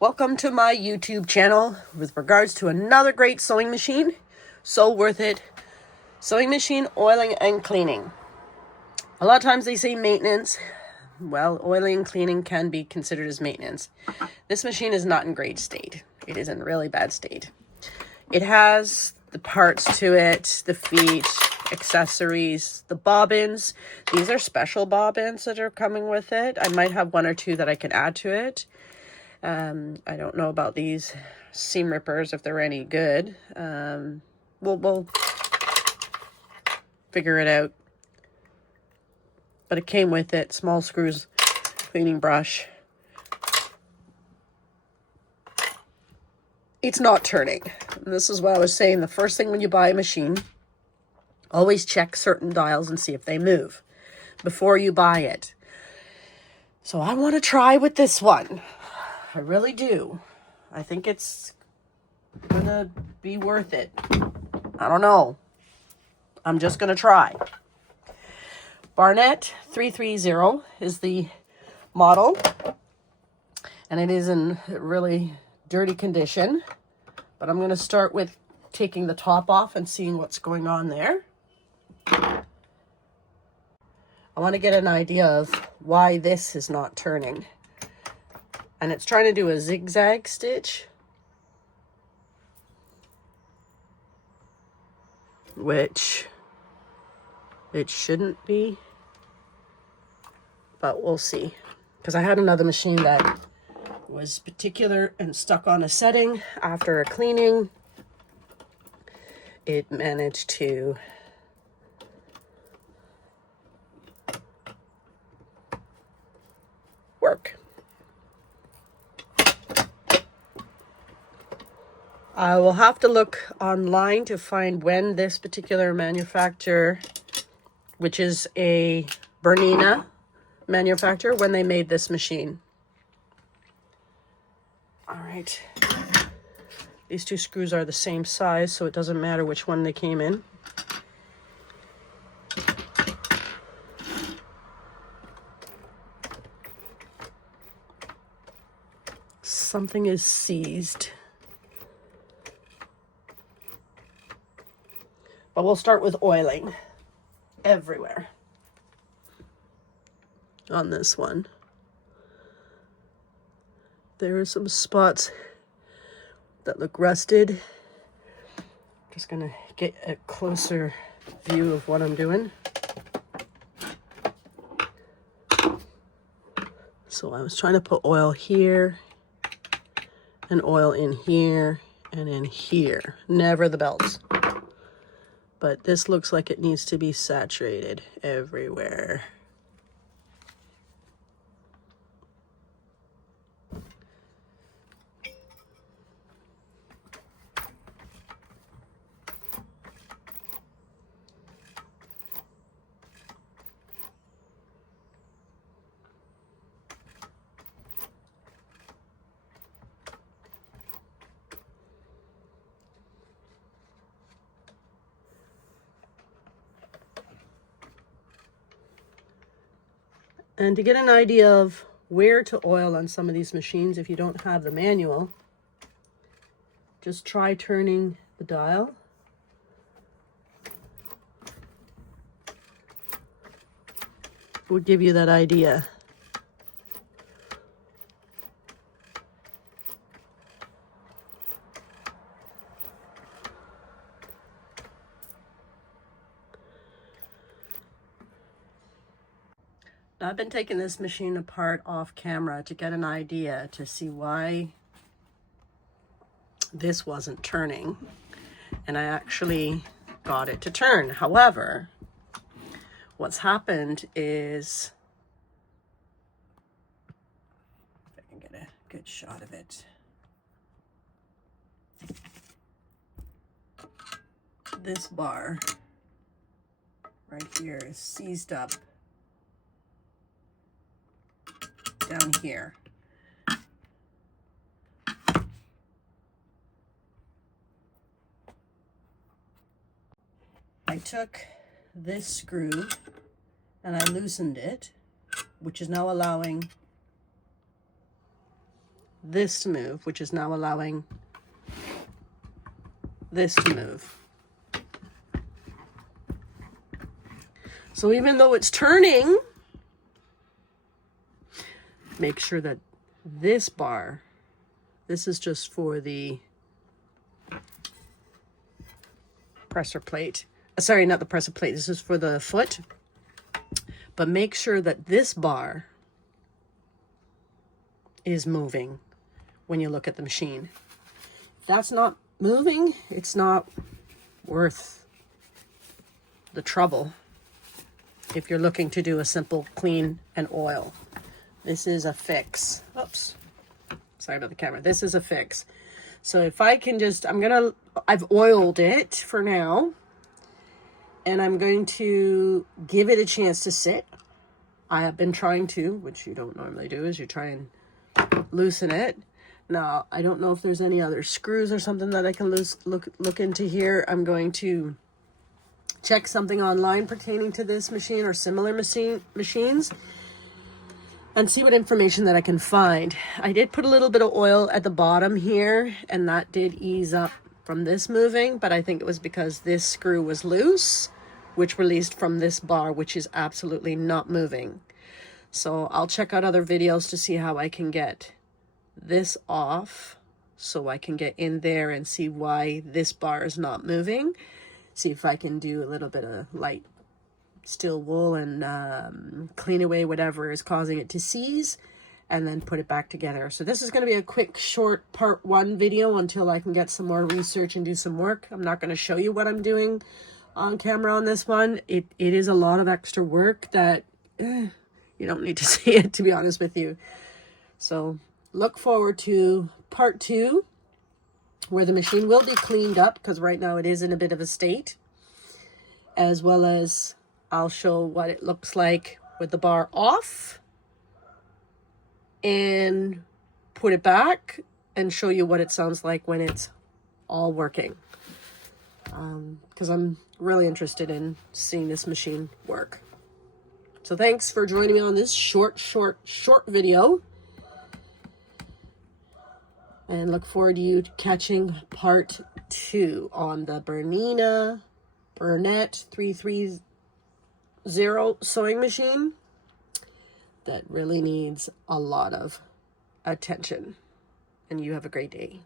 Welcome to my YouTube channel with regards to another great sewing machine. So worth it. Sewing machine, oiling and cleaning. A lot of times they say maintenance. Well, oiling and cleaning can be considered as maintenance. This machine is not in great state. It is in really bad state. It has the parts to it, the feet, accessories, the bobbins. These are special bobbins that are coming with it. I might have one or two that I can add to it. I don't know about these seam rippers, if they're any good. We'll figure it out. But it came with it. Small screws, cleaning brush. It's not turning. And this is what I was saying. The first thing when you buy a machine, always check certain dials and see if they move before you buy it. So I want to try with this one. I really do. I think it's gonna be worth it. I don't know. I'm just gonna try. Barnett 330 is the model. And it is in really dirty condition. But I'm gonna start with taking the top off and seeing what's going on there. I want to get an idea of why this is not turning. And it's trying to do a zigzag stitch, which it shouldn't be, but we'll see. Because I had another machine that was particular and stuck on a setting. After a cleaning, it managed to work. I will have to look online to find when this particular manufacturer, which is a Bernina manufacturer, when they made this machine. All right. These two screws are the same size, so it doesn't matter which one they came in. Something is seized. But we'll start with oiling everywhere on this one. There are some spots that look rusted. Just gonna get a closer view of what I'm doing. So I was trying to put oil here and oil in here and in here. Never the belts. But this looks like it needs to be saturated everywhere. And to get an idea of where to oil on some of these machines, if you don't have the manual, just try turning the dial. It would give you that idea. I've been taking this machine apart off camera to get an idea to see why this wasn't turning. And I actually got it to turn. However, what's happened is, if I can get a good shot of it. This bar right here is seized up down here. I took this screw and I loosened it, which is now allowing this to move, which is now allowing this to move. So even though it's turning, make sure that this bar, this is just for the presser plate. Sorry, not the presser plate. This is for the foot. But make sure that this bar is moving when you look at the machine. If that's not moving, it's not worth the trouble if you're looking to do a simple clean and oil. This is a fix. Oops. Sorry about the camera. This is a fix. So if I can just, I've oiled it for now, and I'm going to give it a chance to sit. I have been trying to, which you don't normally do, is you try and loosen it. Now, I don't know if there's any other screws or something that I can look into here. I'm going to check something online pertaining to this machine or similar machines and see what information that I can find. I did put a little bit of oil at the bottom here, and that did ease up from this moving, but I think it was because this screw was loose, which released from this bar, which is absolutely not moving. So I'll check out other videos to see how I can get this off, so I can get in there and see why this bar is not moving. See if I can do a little bit of light steel wool and clean away whatever is causing it to seize, and then put it back together. So this is going to be a quick, short part 1 video until I can get some more research and do some work. I'm not going to show you what I'm doing on camera on this one. It is a lot of extra work that you don't need to see it, to be honest with you. So look forward to part 2, where the machine will be cleaned up, because right now it is in a bit of a state, as well as I'll show what it looks like with the bar off and put it back and show you what it sounds like when it's all working. Because I'm really interested in seeing this machine work. So thanks for joining me on this short video. And look forward to you catching part 2 on the Bernina Burnett 330 sewing machine that really needs a lot of attention. And you have a great day.